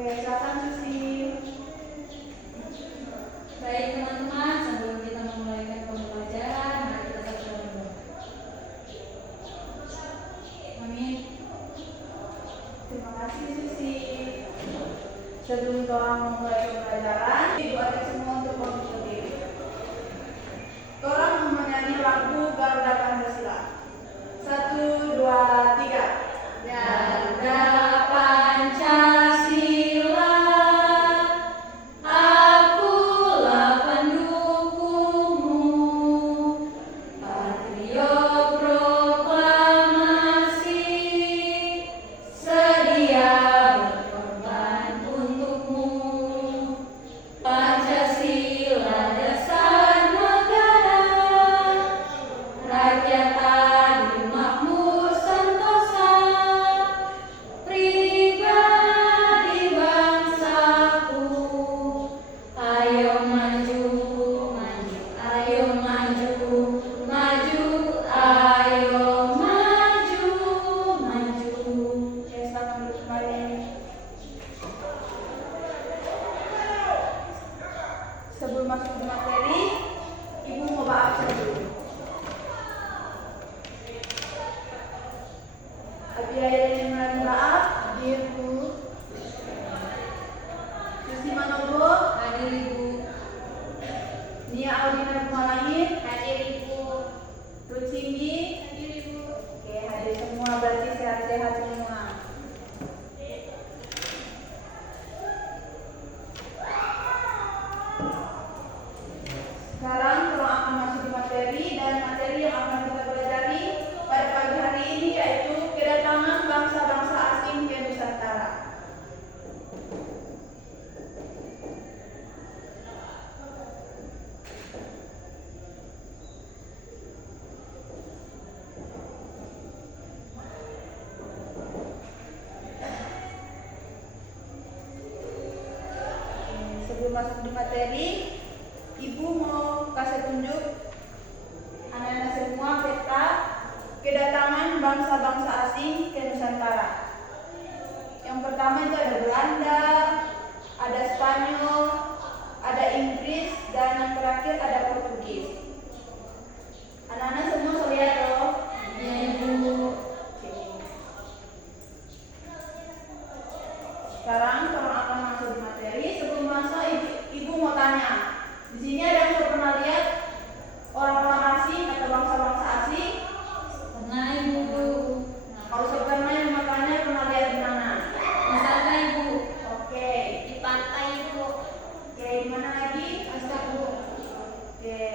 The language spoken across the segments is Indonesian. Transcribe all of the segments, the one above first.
Oke, silakan Susi. Baik teman-teman, sebelum kita memulai pembelajaran, mari kita satu dulu. Amin. Terima kasih Susi. Sebelum kita memulai pembelajaran, dibuatkan semua untuk mengikuti. Orang menyanyi lagu Garuda Pancasila. 1, 2, 3. Garuda Pancasila, akulah pendukungmu, patriot proklamasi, sedia berkorban untukmu. Pancasila dasar negara, rakyat adil makmur sentosa, pribadi bangsaku. Ayo maju, maju, ayo maju, maju, ayo maju, maju. Oke, silakan duduk kembali. Sebelum masuk ke materi, Ibu mau absen dulu. Abiaya yang maaf, hadir Bu. Susi Manobo, Hadir Ibu. Nia Aldina Bumalangit, Hadir Ibu. Ruth Singgi, Hadir Ibu. oke hadir semua, berarti sehat-sehat semua. Sekarang kita akan masuk ke materi, dan materi yang akan kita pelajari pada pagi hari ini yaitu kedatangan bangsa-bangsa asing ke Nusantara. Sebelum masuk di materi, Ibu mau kasih tunjuk anak-anak semua peta kedatangan bangsa-bangsa asing ke Nusantara. Yang pertama itu ada Belanda, ada Spanyol, ada Inggris, dan yang terakhir ada Portugis. Anak-anak semua bisa lihat loh. Ya Ibu. Sekarang kalau akan masuk di materi, sebelum masuk ibu mau tanya. Di sini ada yang sudah pernah lihat orang-orang asing atau bangsa-bangsa asing? Pernah Ibu. Nah, kalau sudah pernah yang mau tanya pernah lihat di mana? Di sana Ibu. Oke. Di pantai Ibu. Oke, di mana lagi? Pasar Bu. Oke.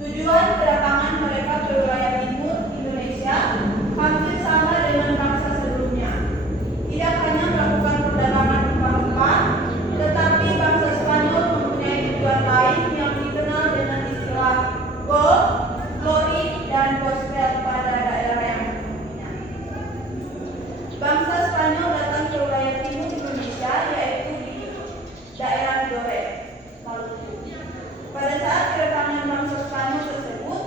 Tujuan kedatangan mereka ke wilayah timur Indonesia hampir sama dengan bangsa sebelumnya. Tidak hanya melakukan perdagangan rempah-rempah, tetapi bangsa Spanyol mempunyai tujuan lain yang dikenal dengan istilah gold, glory, dan gospel pada daerah yang punya. Bangsa Spanyol datang ke wilayah timur Indonesia, yaitu di daerah Tidore, Maluku. Pada saat kedatangan bangsa Spanyol tersebut,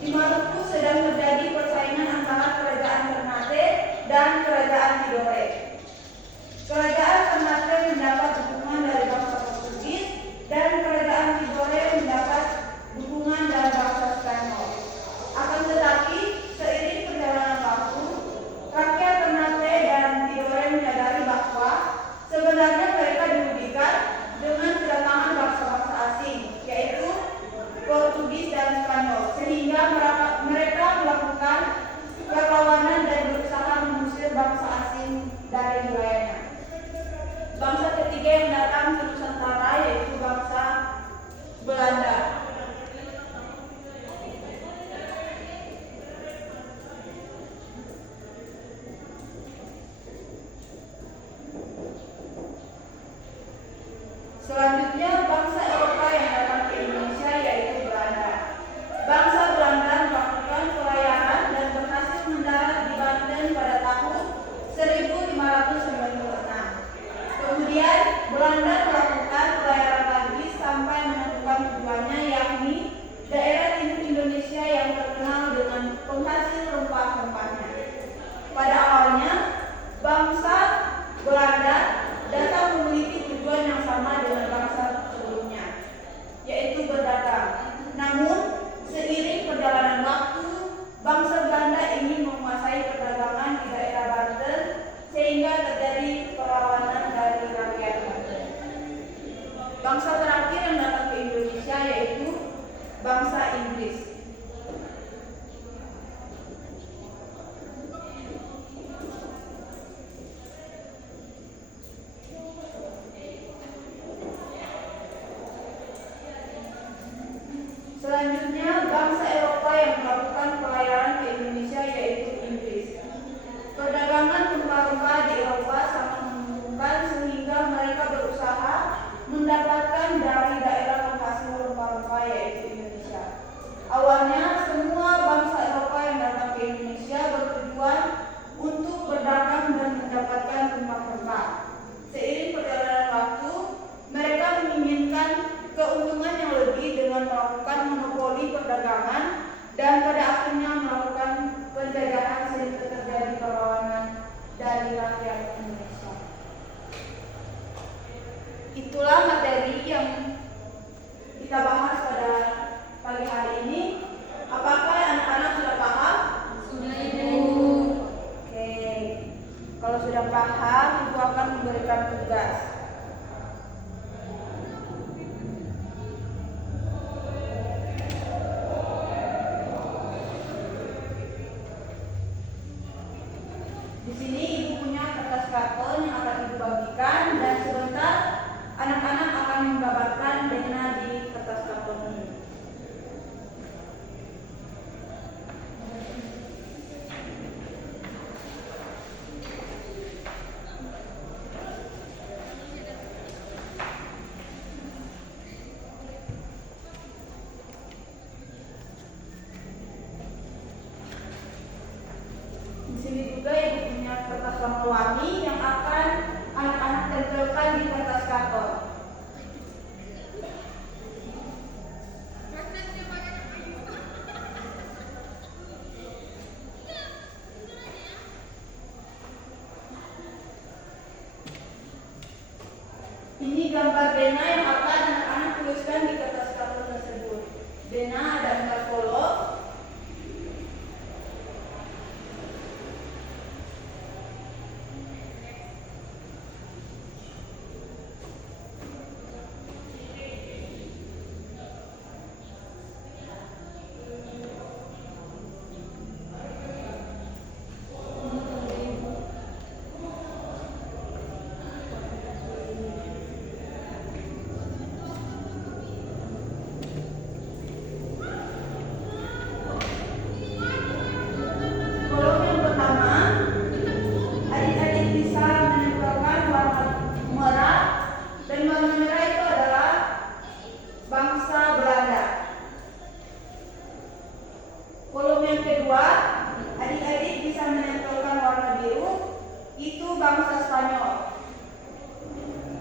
di Maluku sedang terjadi persaingan antara kerajaan Ternate dan kerajaan Tidore. Kerajaan Ternate mendapat dukungan dari bangsa Portugis dan kerajaan Tidore mendapat dukungan dari bangsa Spanyol. Akan tetapi, seiring perjalanan waktu, rakyat Ternate dan Tidore menyadari bahwa sebenarnya mereka dirugikan dengan kedatangan bangsa-bangsa asing, yaitu Portugis dan Spanyol, sehingga mereka melakukan perlawanan dan berusaha mengusir bangsa asing dari wilayahnya. Bangsa ketiga yang datang ke Nusantara yaitu bangsa Belanda. Selanjutnya, bangsa Eropa yang datang ke Indonesia yaitu Belanda. Bangsa Belanda melakukan pelayaran dan berhasil mendarat di Banten pada tahun 1596. Kemudian, Belanda melakukan pelayaran lagi sampai menemukan tujuannya, yakni daerah timur Indonesia yang terkenal dengan penghasil rempah-rempahnya. Pada awalnya, bangsa Belanda datang memiliki tujuan yang sama dengan bangsa sebelumnya, yaitu berdagang. Namun, seiring perjalanan waktu, bangsa Belanda ingin menguasai perdagangan di daerah Banten sehingga terjadi perlawanan dari rakyat Banten. Bangsa terakhir yang datang ke Indonesia yaitu bangsa Inggris. Selanjutnya, bangsa Eropa yang melakukan pelayaran ke Indonesia yaitu Inggris. Perdagangan rempah-rempah di Eropa sangat menguntungkan sehingga mereka berusaha mendapatkan dari daerah penghasil rempah-rempah yaitu Indonesia. Awalnya, semua bangsa Eropa yang datang ke Indonesia bertujuan untuk berdagang dan mendapatkan rempah-rempah. Seiring perjalanan waktu, mereka menginginkan keuntungan yang lebih dengan melakukan monopoli perdagangan dan pada akhirnya melakukan penjajahan sehingga terjadi perlawanan dari rakyat Indonesia. Itulah materi yang kita bahas pada pagi hari ini. Apakah anak-anak sudah paham? Sudah, Ibu. Oke. Kalau sudah paham, Ibu akan memberikan tugas. Di sini Ibu punya kertas karton yang akan Ibu bagikan dan sebentar anak-anak akan menggambarkan pena di kertas karton ini. Di sini juga Ibu punya kertas warna-warni yang akan anak-anak tempelkan di kertas karton. Ini gambar Bena yang akan anak-anak tuliskan di kertas karton tersebut. Bena ada 4 kolom. itu bangsa Spanyol.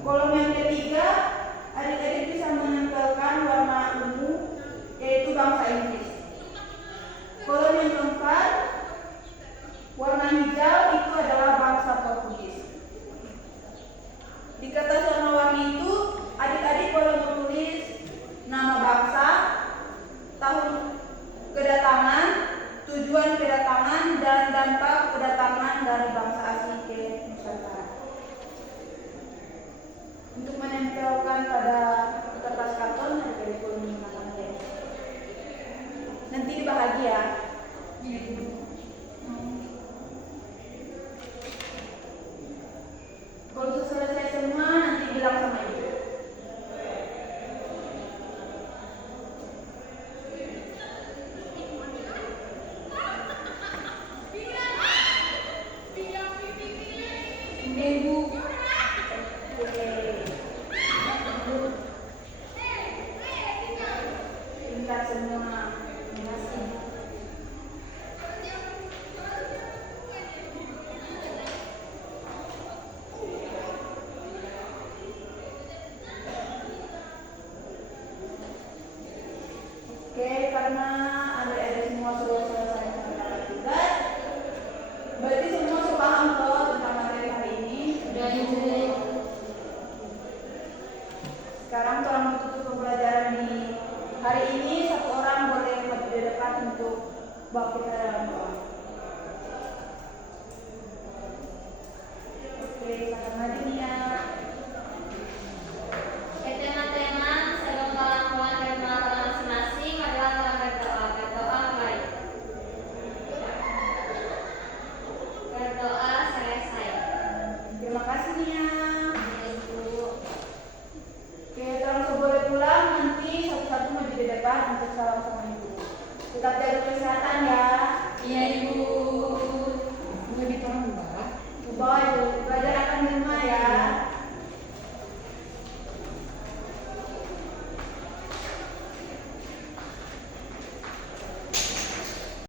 Kolom yang ketiga, adik-adik bisa menempelkan warna ungu, yaitu bangsa Inggris. Kolom yang keempat, warna hijau itu adalah bangsa Portugis. Di kertas warna-warni itu, adik-adik boleh menulis nama bangsa, tahun kedatangan, tujuan kedatangan, dan dampak kedatangan dari bangsa asing ke Nusantara. Untuk menempelkan pada kertas karton, adik-adik boleh menggunakan lem. Nanti dibahagi ya. Kalau sudah selesai semua, nanti bilang sama ibu. Ibu. Pintar semua. Terima kasih. Oke, karena adik-adik semua sudah selesai mengerjakan tugas, berarti semua sudah paham toh tentang materi hari ini. Sudah ibu. Sekarang tolong menutup pembelajaran di hari ini. Satu orang boleh maju di depan untuk bawa kita dalam doa. Oke, silakan maju nih.